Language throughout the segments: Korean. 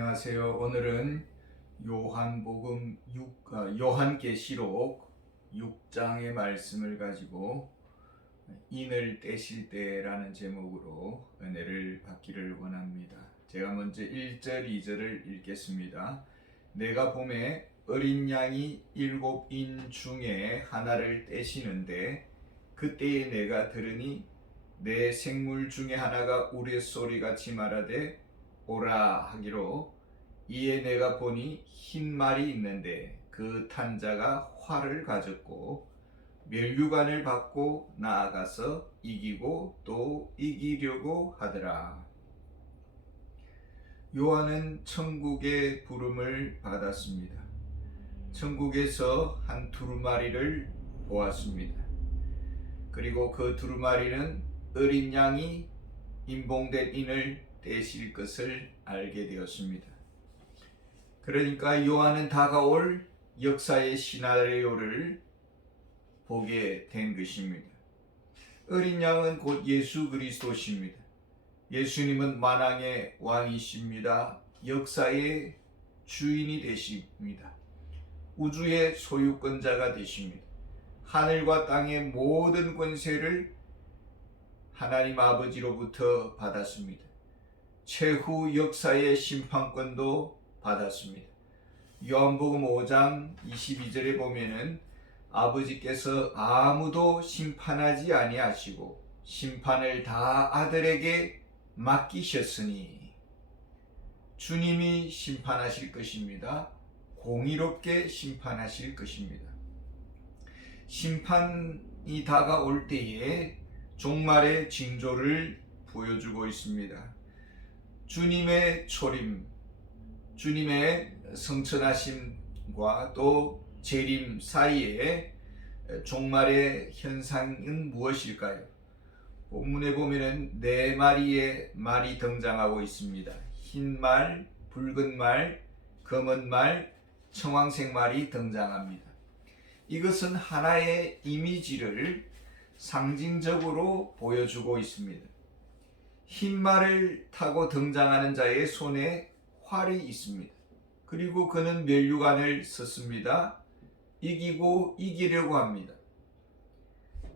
안녕하세요. 오늘은 요한계시록 6장의 말씀을 가지고 인을 떼실 때라는 제목으로 은혜를 받기를 원합니다. 제가 먼저 1절, 2절을 읽겠습니다. 내가 보매 어린 양이 7인 중에 하나를 떼시는데 그때에 내가 들으니 내 생물 중에 하나가 우레소리같이 말하되 오라 하기로, 이에 내가 보니 흰 말이 있는데 그 탄 자가 활을 가졌고 면류관을 받고 나아가서 이기고 또 이기려고 하더라. 요한은 천국의 부름을 받았습니다. 천국에서 한 두루마리를 보았습니다. 그리고 그 두루마리는 어린 양이 임봉된 인을 떼실 것을 알게 되었습니다. 그러니까 요한은 다가올 역사의 시나리오를 보게 된 것입니다. 어린 양은 곧 예수 그리스도십니다. 예수님은 만왕의 왕이십니다. 역사의 주인이 되십니다. 우주의 소유권자가 되십니다. 하늘과 땅의 모든 권세를 하나님 아버지로부터 받았습니다. 최후 역사의 심판권도 받았습니다. 요한복음 5장 22절에 보면은 아버지께서 아무도 심판하지 아니하시고 심판을 다 아들에게 맡기셨으니, 주님이 심판하실 것입니다. 공의롭게 심판하실 것입니다. 심판이 다가올 때에 종말의 징조를 보여주고 있습니다. 주님의 초림, 주님의 성천하심과 또 재림 사이에 종말의 현상은 무엇일까요? 본문에 보면은 네 마리의 말이 등장하고 있습니다. 흰 말, 붉은 말, 검은 말, 청황색 말이 등장합니다. 이것은 하나의 이미지를 상징적으로 보여주고 있습니다. 흰 말을 타고 등장하는 자의 손에 활이 있습니다. 그리고 그는 면류관을 썼습니다. 이기고 이기려고 합니다.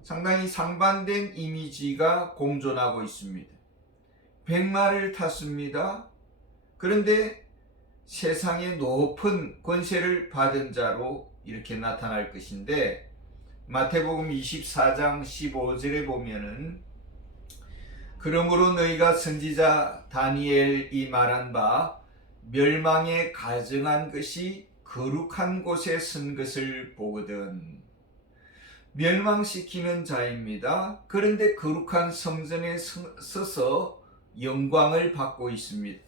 상당히 상반된 이미지가 공존하고 있습니다. 백마를 탔습니다. 그런데 세상의 높은 권세를 받은 자로 이렇게 나타날 것인데, 마태복음 24장 15절에 보면은 그러므로 너희가 선지자 다니엘이 말한 바 멸망에 가증한 것이 거룩한 곳에 선 것을 보거든. 멸망시키는 자입니다. 그런데 거룩한 성전에 서서 영광을 받고 있습니다.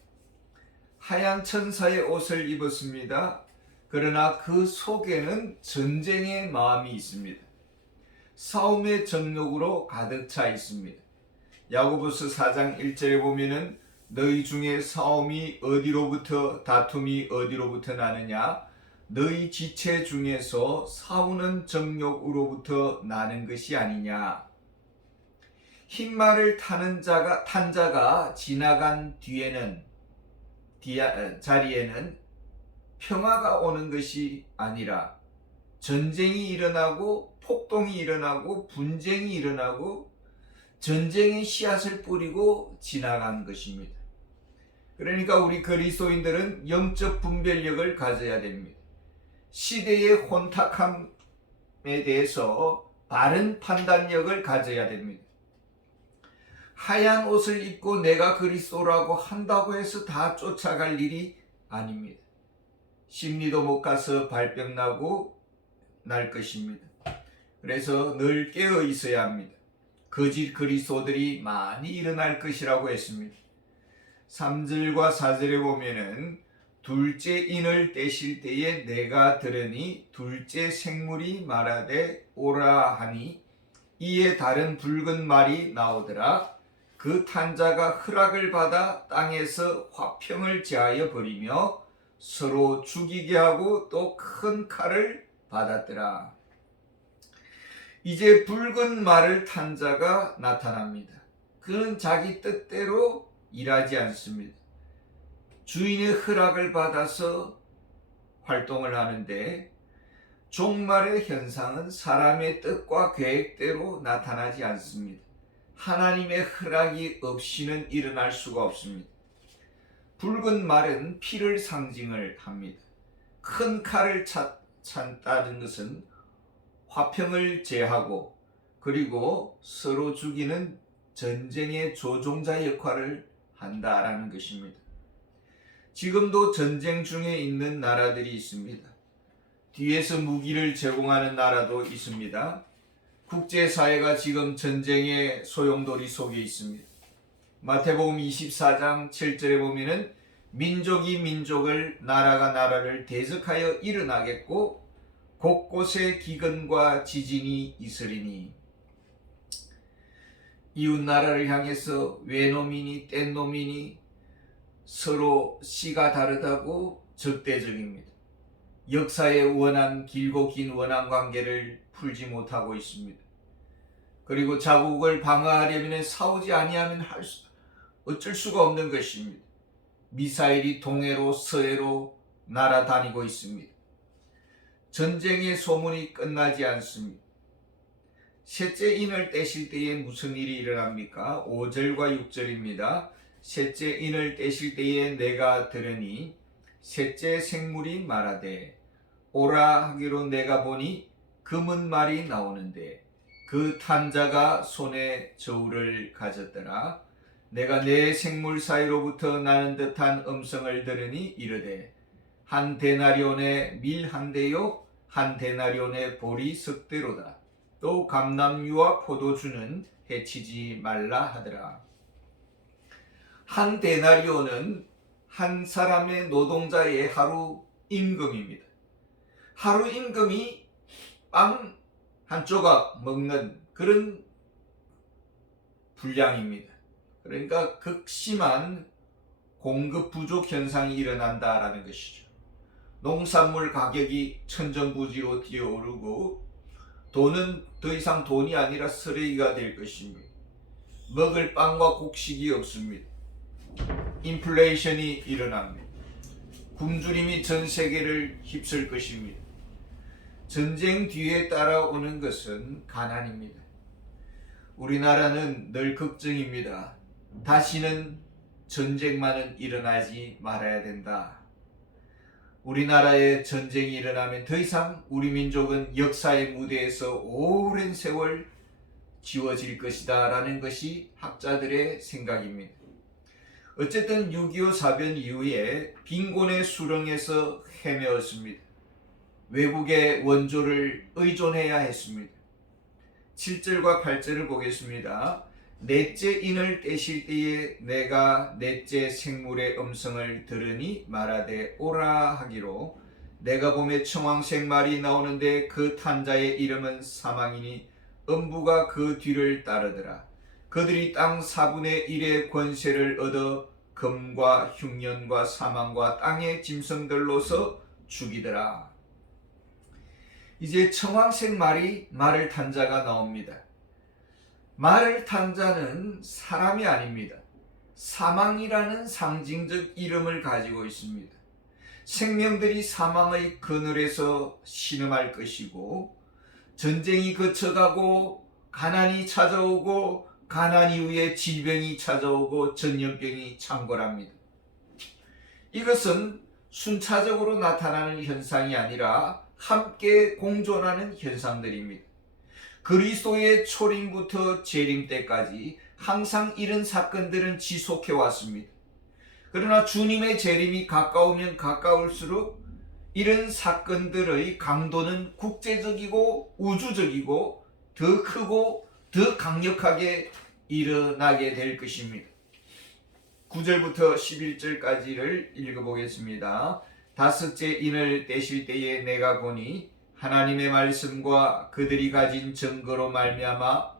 하얀 천사의 옷을 입었습니다. 그러나 그 속에는 전쟁의 마음이 있습니다. 싸움의 정욕으로 가득 차 있습니다. 야고보서 4장 1절에 보면은 너희 중에 다툼이 어디로부터 나느냐? 너희 지체 중에서 싸우는 정욕으로부터 나는 것이 아니냐? 흰 말을 탄 자가 지나간 자리에는 평화가 오는 것이 아니라 전쟁이 일어나고 폭동이 일어나고 분쟁이 일어나고 전쟁의 씨앗을 뿌리고 지나간 것입니다. 그러니까 우리 그리스도인들은 영적 분별력을 가져야 됩니다. 시대의 혼탁함에 대해서 바른 판단력을 가져야 됩니다. 하얀 옷을 입고 내가 그리스도라고 한다고 해서 다 쫓아갈 일이 아닙니다. 심리도 못 가서 발병 나고 날 것입니다. 그래서 늘 깨어 있어야 합니다. 거짓 그리스도들이 많이 일어날 것이라고 했습니다. 3절과 4절에 보면은 둘째 인을 떼실 때에 내가 들으니 둘째 생물이 말하되 오라 하니, 이에 다른 붉은 말이 나오더라. 그 탄자가 허락을 받아 땅에서 화평을 제하여 버리며 서로 죽이게 하고 또 큰 칼을 받았더라. 이제 붉은 말을 탄 자가 나타납니다. 그는 자기 뜻대로 일하지 않습니다. 주인의 허락을 받아서 활동을 하는데 종말의 현상은 사람의 뜻과 계획대로 나타나지 않습니다. 하나님의 허락이 없이는 일어날 수가 없습니다. 붉은 말은 피를 상징을 합니다. 큰 칼을 찬다는 것은 화평을 제하고 그리고 서로 죽이는 전쟁의 조종자 역할을 한다라는 것입니다. 지금도 전쟁 중에 있는 나라들이 있습니다. 뒤에서 무기를 제공하는 나라도 있습니다. 국제사회가 지금 전쟁의 소용돌이 속에 있습니다. 마태복음 24장 7절에 보면은 민족이 민족을 나라가 나라를 대적하여 일어나겠고 곳곳에 기근과 지진이 있으리니 이웃 나라를 향해서 외놈이니 뗀놈이니 서로 씨가 다르다고 적대적입니다. 역사의 원한 길고 긴 원한 관계를 풀지 못하고 있습니다. 그리고 자국을 방어하려면 싸우지 아니하면 어쩔 수가 없는 것입니다. 미사일이 동해로 서해로 날아다니고 있습니다. 전쟁의 소문이 끝나지 않습니다. 셋째 인을 떼실 때에 무슨 일이 일어납니까? 5절과 6절입니다. 셋째 인을 떼실 때에 내가 들으니 셋째 생물이 말하되 오라 하기로 내가 보니 금은 말이 나오는데 그 탄자가 손에 저울을 가졌더라. 내가 내 생물 사이로부터 나는 듯한 음성을 들으니 이르되 한 데나리온의 밀 한 대요 한 데나리온의 보리 석 대로다. 또 감람류와 포도주는 해치지 말라 하더라. 한 데나리온은 한 사람의 노동자의 하루 임금입니다. 하루 임금이 빵 한 조각 먹는 그런 분량입니다. 그러니까 극심한 공급 부족 현상이 일어난다라는 것이죠. 농산물 가격이 천정부지로 뛰어오르고 돈은 더 이상 돈이 아니라 쓰레기가 될 것입니다. 먹을 빵과 곡식이 없습니다. 인플레이션이 일어납니다. 굶주림이 전 세계를 휩쓸 것입니다. 전쟁 뒤에 따라오는 것은 가난입니다. 우리나라는 늘 걱정입니다. 다시는 전쟁만은 일어나지 말아야 된다. 우리나라에 전쟁이 일어나면 더 이상 우리 민족은 역사의 무대에서 오랜 세월 지워질 것이다 라는 것이 학자들의 생각입니다. 어쨌든 6.25 사변 이후에 빈곤의 수렁에서 헤매었습니다. 외국의 원조를 의존해야 했습니다. 7절과 8절을 보겠습니다. 넷째 인을 떼실 때에 내가 넷째 생물의 음성을 들으니 말하되 오라 하기로 내가 보매 청황색 말이 나오는데 그 탄자의 이름은 사망이니 음부가 그 뒤를 따르더라. 그들이 땅 4분의 1의 권세를 얻어 금과 흉년과 사망과 땅의 짐승들로서 죽이더라. 이제 청황색 말을 탄 자가 나옵니다. 말을 탄 자는 사람이 아닙니다. 사망이라는 상징적 이름을 가지고 있습니다. 생명들이 사망의 그늘에서 신음할 것이고 전쟁이 거쳐가고 가난이 찾아오고 가난 이후에 질병이 찾아오고 전염병이 창궐합니다. 이것은 순차적으로 나타나는 현상이 아니라 함께 공존하는 현상들입니다. 그리스도의 초림부터 재림 때까지 항상 이런 사건들은 지속해 왔습니다. 그러나 주님의 재림이 가까우면 가까울수록 이런 사건들의 강도는 국제적이고 우주적이고 더 크고 더 강력하게 일어나게 될 것입니다. 9절부터 11절까지를 읽어보겠습니다. 다섯째 인을 떼실 때에 내가 보니 하나님의 말씀과 그들이 가진 증거로 말미암아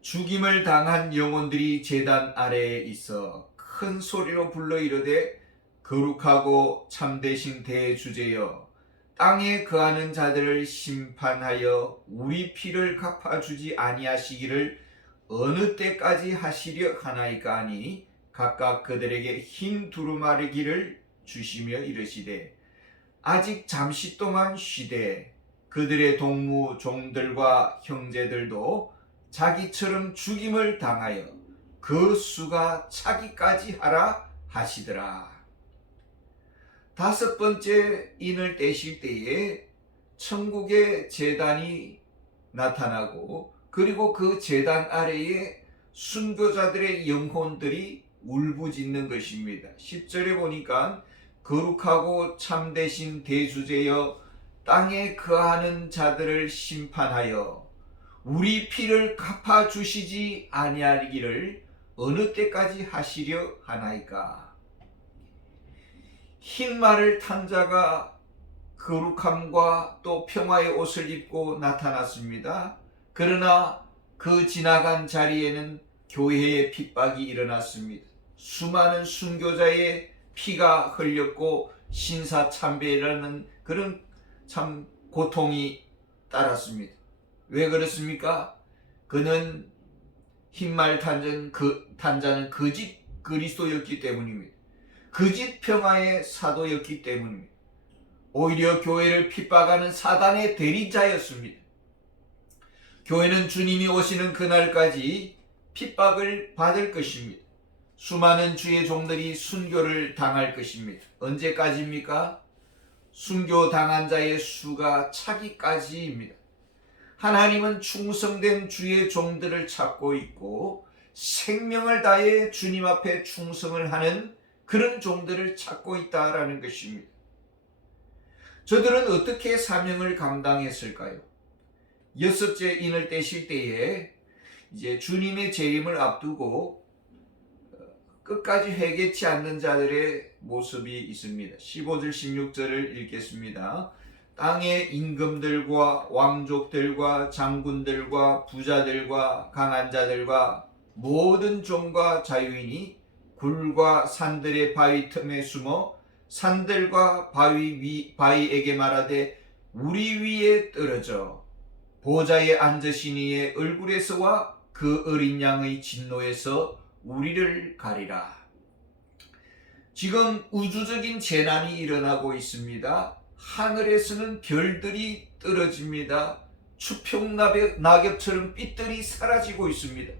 죽임을 당한 영혼들이 제단 아래에 있어 큰 소리로 불러 이르되 거룩하고 참되신 대주제여 땅에 거하는 자들을 심판하여 우리 피를 갚아주지 아니하시기를 어느 때까지 하시려 하나이까 하니 각각 그들에게 흰 두루마리기를 주시며 이르시되 아직 잠시 동안 쉬되 그들의 동무 종들과 형제들도 자기처럼 죽임을 당하여 그 수가 차기까지 하라 하시더라. 다섯 번째 인을 떼실 때에 천국의 제단이 나타나고 그리고 그 제단 아래에 순교자들의 영혼들이 울부짖는 것입니다. 10절에 보니까 거룩하고 참되신 대주제여 땅에 거하는 자들을 심판하여 우리 피를 갚아주시지 아니하기를 어느 때까지 하시려 하나이까. 흰 말을 탄 자가 거룩함과 또 평화의 옷을 입고 나타났습니다. 그러나 그 지나간 자리에는 교회의 핍박이 일어났습니다. 수많은 순교자의 피가 흘렸고 신사참배라는 그런 참 고통이 따랐습니다. 왜 그렇습니까? 그는 흰말 탄자는 거짓 그리스도였기 때문입니다. 거짓 평화의 사도였기 때문입니다. 오히려 교회를 핍박하는 사단의 대리자였습니다. 교회는 주님이 오시는 그날까지 핍박을 받을 것입니다. 수많은 주의 종들이 순교를 당할 것입니다. 언제까지입니까? 순교 당한 자의 수가 차기까지입니다. 하나님은 충성된 주의 종들을 찾고 있고 생명을 다해 주님 앞에 충성을 하는 그런 종들을 찾고 있다라는 것입니다. 저들은 어떻게 사명을 감당했을까요? 여섯째 인을 떼실 때에 이제 주님의 재림을 앞두고 끝까지 회개치 않는 자들의 모습이 있습니다. 15절 16절을 읽겠습니다. 땅의 임금들과 왕족들과 장군들과 부자들과 강한 자들과 모든 종과 자유인이 굴과 산들의 바위 틈에 숨어 산들과 바위에게 말하되 우리 위에 떨어져 보좌에 앉으신 이의 얼굴에서와 그 어린 양의 진노에서 우리를 가리라. 지금 우주적인 재난이 일어나고 있습니다. 하늘에서는 별들이 떨어집니다. 추평낙엽처럼 빛들이 사라지고 있습니다.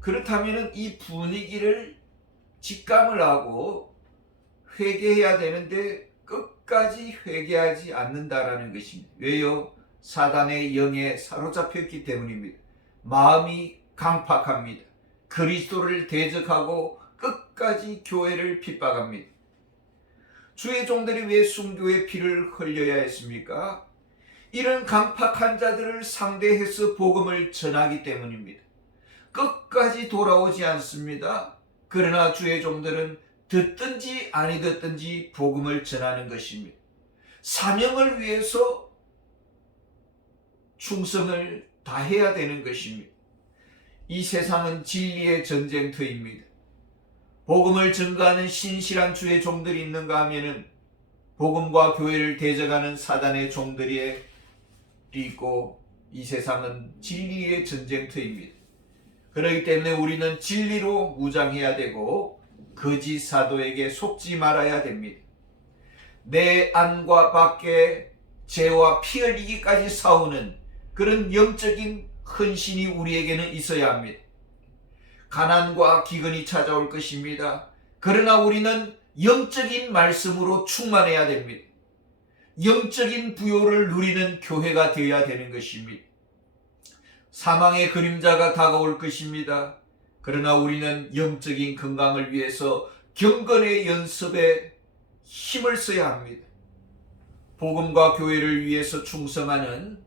그렇다면 이 분위기를 직감을 하고 회개해야 되는데 끝까지 회개하지 않는다라는 것입니다. 왜요? 사단의 영에 사로잡혔기 때문입니다. 마음이 강팍합니다. 그리스도를 대적하고 끝까지 교회를 핍박합니다. 주의 종들이 왜 순교의 피를 흘려야 했습니까? 이런 강팍한 자들을 상대해서 복음을 전하기 때문입니다. 끝까지 돌아오지 않습니다. 그러나 주의 종들은 듣든지 아니 듣든지 복음을 전하는 것입니다. 사명을 위해서 충성을 다해야 되는 것입니다. 이 세상은 진리의 전쟁터입니다. 복음을 증거하는 신실한 주의 종들이 있는가 하면은 복음과 교회를 대적하는 사단의 종들이 있고 이 세상은 진리의 전쟁터입니다. 그렇기 때문에 우리는 진리로 무장해야 되고 거짓 사도에게 속지 말아야 됩니다. 내 안과 밖에 죄와 피 흘리기까지 싸우는 그런 영적인 헌신이 우리에게는 있어야 합니다. 가난과 기근이 찾아올 것입니다. 그러나 우리는 영적인 말씀으로 충만해야 됩니다. 영적인 부요를 누리는 교회가 되어야 되는 것입니다. 사망의 그림자가 다가올 것입니다. 그러나 우리는 영적인 건강을 위해서 경건의 연습에 힘을 써야 합니다. 복음과 교회를 위해서 충성하는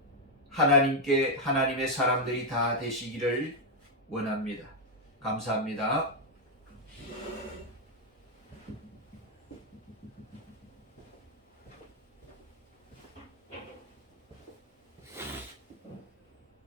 하나님의 사람들이 다 되시기를 원합니다. 감사합니다.